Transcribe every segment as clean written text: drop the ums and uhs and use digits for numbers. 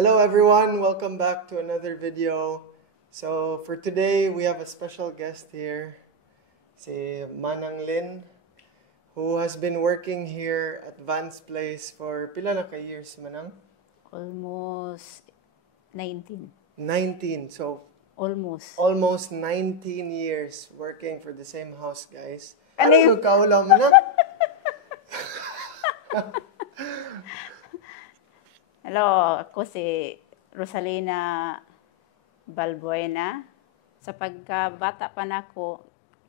Hello everyone, welcome back to another video. So for today, we have a special guest here, si Manang Lin, who has been working here at Vance Place for pila na ka years, Manang? Almost 19. 19, so Almost. almost 19 years working for the same house, guys. Ano Ano yung- kaulaw mo na? Hello, ako si Rosalina Balbuena. Sa pagkabata pa nako,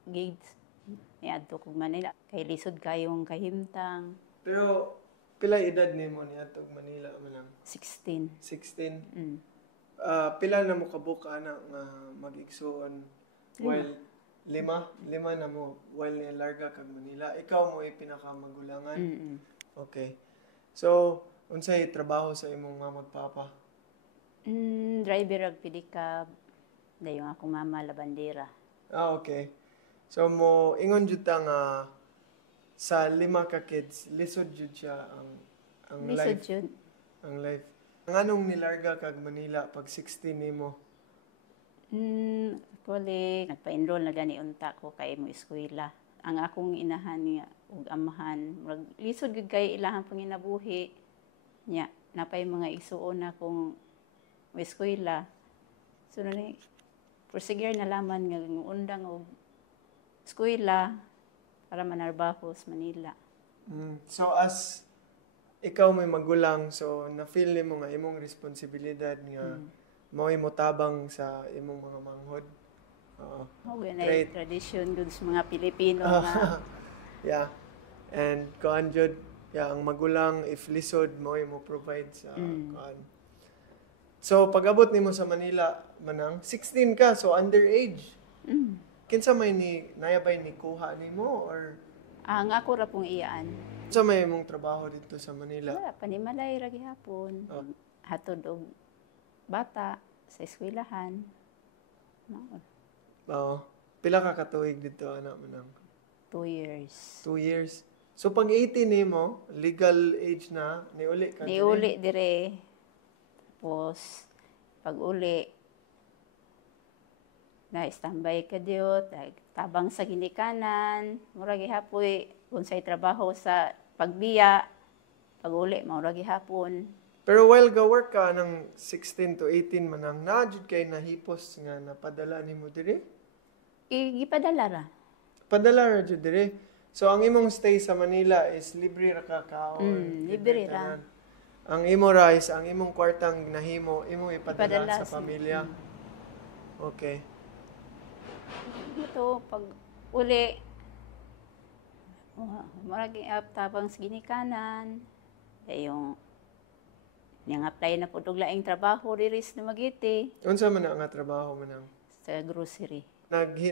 gigs niadto kog Manila. Kay lisod kayong kahimtang. Pero pila edad nimo niya tog Manila, Manang? 16. 16. Mm. Pila na mo kabuka na nga mag-igsuon while lima na mo while nilarga kag Manila, ikaw mo pinakamagulangan. Mm-mm. Okay, so unsay trabaho sa imong mama ug papa? Driver ag pedicab. Dayon akong mama labandera. Okay, so mo ingon jud ta nga sa 5 ka kids lisod jud siya ang Lisod life, yun. ang life. Nganong nilarga kag Manila pag 16 nimo? Actually, nagpa-enroll na gani unta ko kay mo eskwela. Ang akong inahan niya ug amahan, lisod gud kay ilahang panginabuhi niya. Napay mga igsuon na kong mo eskwela. So na prosegur na laman nga undang og eskwela para manarbaho sa Manila. So as ikaw may magulang, so na-feel nimo nga imong responsibilidad nga mao'y motabang sa imong mga manghod. Oo. Great tradition gud sa mga Pilipino nga Yeah. And kuan jud, ang magulang if lisod mao'y mo provide sa kuan. So pag-abot nimo sa Manila, Manang, 16 ka, so underage. Kinsa may nayabay ni kuha nimo or ang ako ra pong iyaan. sa may imong trabaho dito sa Manila? Wala, panimalay ra gihapon. Hatod og bata sa eskwelahan. No, Oo. Pila ka katuig dito, anak Manang? 2 years. 2 years. So pag 18 nimo, legal age na, niuli ka. Niuli dire. Tapos, pag uli, na-standby ka diyo, tabang sa ginikanan, mura gihapoy, unsay trabaho sa pagbiya, pag uli, mura gihapon. Pero while ga-work ka ng 16 to 18 Manang, na-jud kay nahipos nga napadala nimo diri? Gipadala ra. Padala ra jud diri. So ang imong stay sa Manila is libre ra ka kaon. Libre ra. Ang imo ra is ang imong kwartang nahimo, imo ipadala Ipadala sa pamilya. Okay. Ito, pag uli, maragi tabang sa ginikanan, yung apply na po laing trabaho riris na Magiti Unsa man na nga trabaho Manang? sa grocery.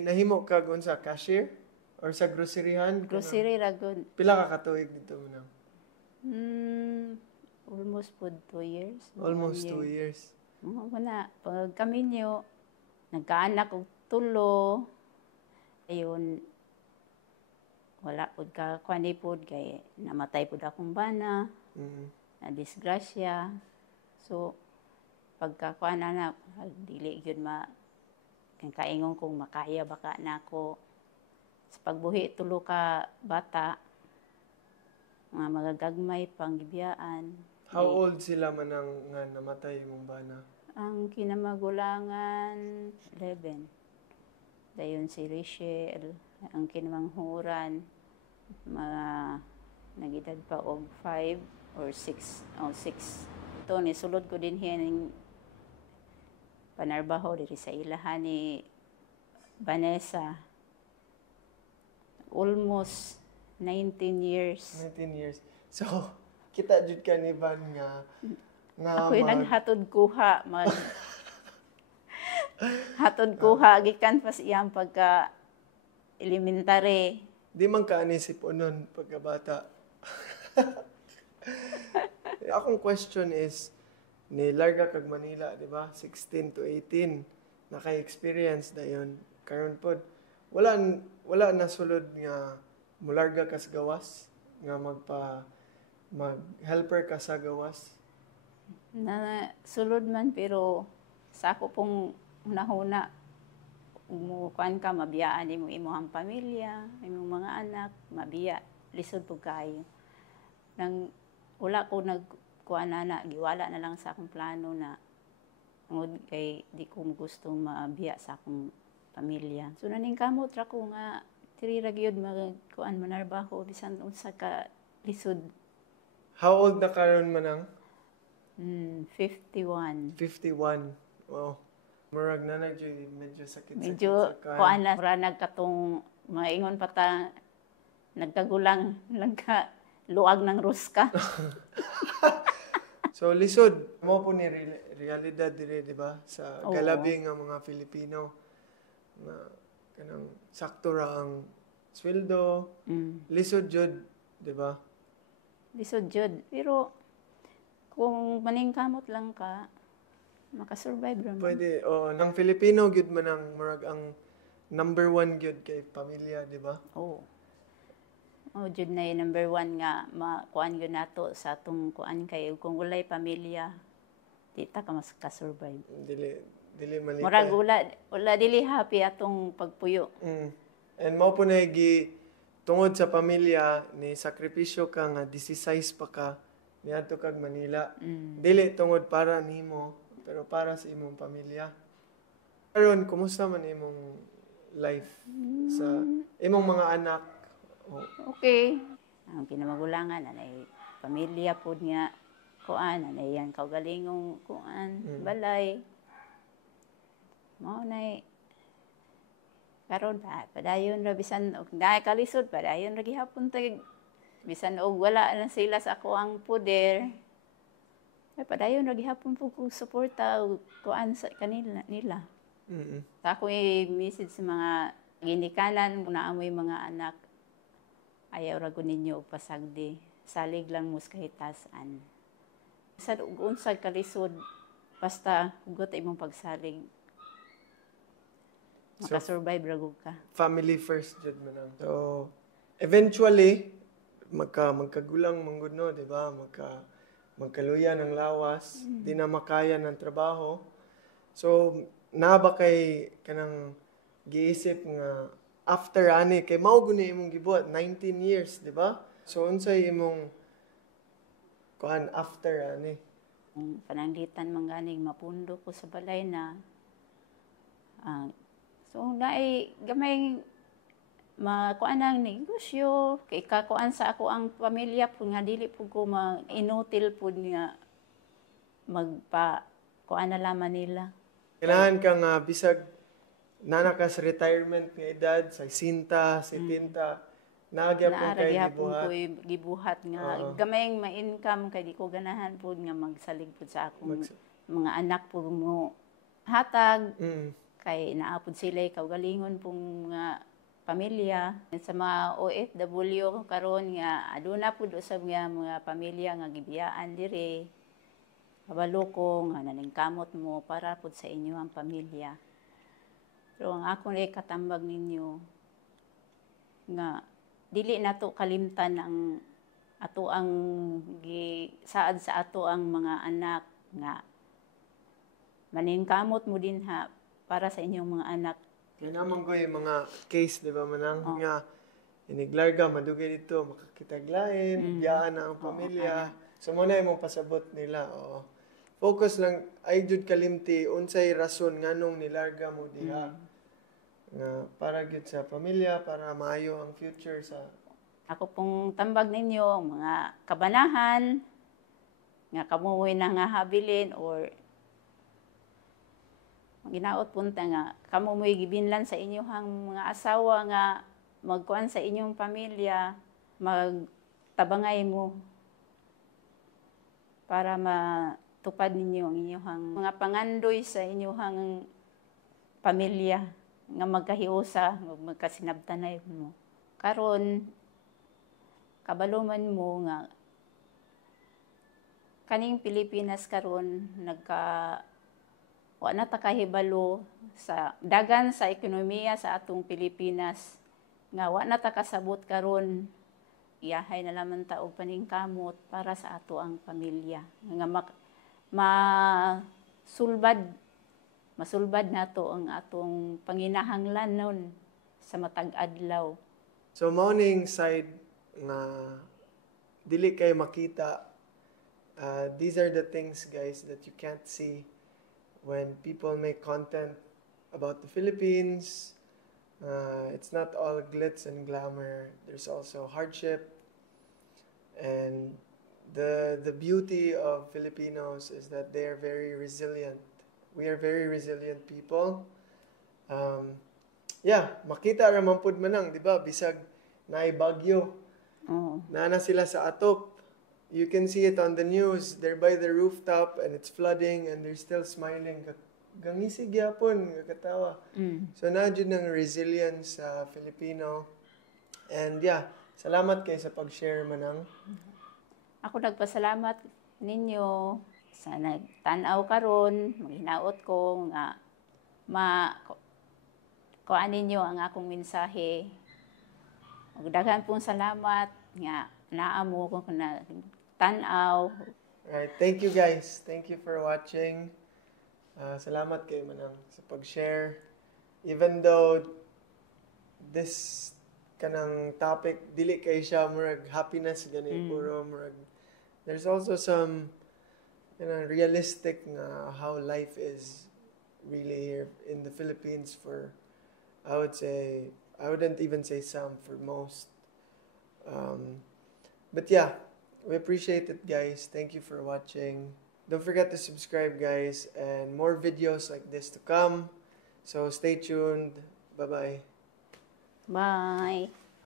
Nahimo ka unsa cashier or sa groceryhan? Grocery ragon. Pila ka katuig dito Manang? Almost po 2 years. Almost 2 years. Wala. Pag kami niyo, nagkaanak og tulo, ayun, wala po ka, kwani po, kay namatay po akong bana, na disgrasya. So, pagkakuan na, dili yun kaingon kong makaya baka na ako. Sa pagbuhi, tulo ka bata, mga magagagmay, panggibiyaan. How old sila Manang nga namatay imong bana? Ang kinamagulangan, 11. Dayon si Rachel, ang kinamanghuran, mga nagedad pa og 5 or 6. Oh, 6. Ito, nisulod ko din yan panarbaho diri sa ilahan ni Vanessa. Almost 19 years. 19 years. So, kita jud ka ni Van nga Ako'y naghatod kuha, hatod kuha, gikan pa siyang pagka elementary. di man ka anisip unon pagkabata. Akong question is, nilarga kag Manila, di ba? 16 to 18. Naka-experience dayon. Karon pod, wala na sulod nga mularga ka sa gawas nga mag-helper ka sa gawas. Na sulod man pero sa ako pong nahuna umukuan ka mabiyaan imo imong pamilya, imong mga anak, mabiya lisod pug kayo. Nang wala ko nagkuan na giwala na lang sa akong plano na ngod kay di ko gustong mabiya sa akong pamilya. So naning kamot ra ko nga diri ra gyud magkuan manarbaho bisan unsa ka lisod. How old na karon manang? 51. 51. Wow. Murag na medyo sakit-sakit Medyo sa kuan na ra nagkatong maingon pa ta nagkagulang lang ka luag ng ruska. So lisod mo po ni realidad dire, di ba? Sa Oo. galabi nga mga Filipino nga kanang sakto ra ang sweldo, lisod jud, di ba? Lisod jud. Pero kung maningkamot lang ka, makasurvive ra man. Pwede, nang Filipino gyud man ang murag ang number one gyud kay pamilya, di ba? Oo. Jud na yung number 1 nga makuan gyud nato sa atong kuan kay kung walay pamilya di ta ka mas ka-survive. Dili malita. Murag wala dili happy atong pagpuyo. And mao po na tungod sa pamilya ni sakripisyo ka nga 16 pa ka niadto kag Manila. Dili tungod para nimo pero para sa imong pamilya. Karon kumusta man imong life sa imong mga anak? Okay. Ang kinamagulangan anay pamilya pud nga kuan anay yan kaugalingong kuan balay. Mao nay karon padayon ra bisan og naay kalisod padayon ra gihapon tag bisan og wala na sila sa ako ang puder. Ay padayon ra gihapon pud ko suporta og kuan sa kanila nila. Sa ako message sa mga ginikanan kung naamoy mga anak ayaw ra ko ninyo og pasagdi. Salig lang mus kahitasan. Sa unsag kalisod basta hugot imong pagsalig. Makasurvive ra gud ka. Family first jud man ang. So eventually magkagulang manggod no, di ba? Magkaluya ng lawas, di na makaya ng trabaho. So na ba kay kanang giisip nga after ani kay mao guni imong gibuhat 19 years, di ba? So unsay imong kuan after ani? Pananglitan man ganing mapundo ko sa balay na so naay gamay makuan ang negosyo kay kakuan sa ako ang pamilya pud nga dili pud ko inutil pud nga magpa kuan na laman nila. Kailangan ka nga bisag nana ka sa retirement nga edad sa 60, 70, nagyapon kay gibuhat. Gibuhat nga gamayng ma-income kay di ko ganahan pud nga magsalig pud sa akong mga anak pud mo hatag. Kay naapod sila kaugalingon pong mga pamilya sa mga OFW karon nga aduna pud usab nga mga pamilya nga gibiyaan diri. Kabalo ko nga naningkamot mo para pud sa inyo ang pamilya. Pero ang akong katambag ninyo nga dili nato kalimtan ang ato ang gisaad sa ato ang mga anak nga maningkamot mo din ha para sa inyong mga anak. Kaya naman ko yung mga case, di ba, manang nga iniglarga, madugay dito, makakitaglain, biyaan na ang pamilya. So muna yung pasabot nila. Focus lang, ay jud kalimti, unsay rason nganong nilarga mo diha. Nga para gyud sa pamilya, para maayo ang future sa... Ako pong tambag ninyo, mga kabanahan, nga kamuwi na nga habilin or ginaot punta nga kamo mo'y gibinlan sa inyong mga asawa nga magkuan sa inyong pamilya, magtabangay mo para matupad ninyo ang inyong mga pangandoy sa inyong pamilya nga magkahiusa, magkasinabtanay mo. Karon kabaluman mo nga kaning Pilipinas karon wa na ta kahibalo sa dagan sa ekonomiya sa atong Pilipinas nga wa na ta kasabot karon iyahay na lamang ta og paningkamot para sa ato ang pamilya nga masulbad nato ang atong panginahanglan nun sa matag adlaw. So morning side nga dili kay makita. These are the things, guys, that you can't see when people make content about the Philippines. It's not all glitz and glamour. There's also hardship. And the beauty of Filipinos is that they are very resilient. We are very resilient people. Makita raman pud manang, di ba? Bisag naay bagyo. Oo. Nana sila sa atop. You can see it on the news. They're by the rooftop and it's flooding and they're still smiling. Gangisig yapon, katawa. So na jud ng resilience sa Filipino. And salamat kay sa pag-share manang. Ako nagpasalamat ninyo sa nagtanaw karon, maghinaot ko nga kuan ninyo ang akong mensahe. Ug daghan pong salamat nga naa mo kung na tanaw. Right, thank you guys. Thank you for watching. Salamat kay manang sa pag-share. Even though this kanang topic dili kay siya murag happiness gani puro murag, there's also some realistic nga how life is really here in the Philippines for, I wouldn't even say some, for most. But we appreciate it, guys. Thank you for watching. Don't forget to subscribe, guys, and more videos like this to come. So stay tuned. Bye-bye. Bye.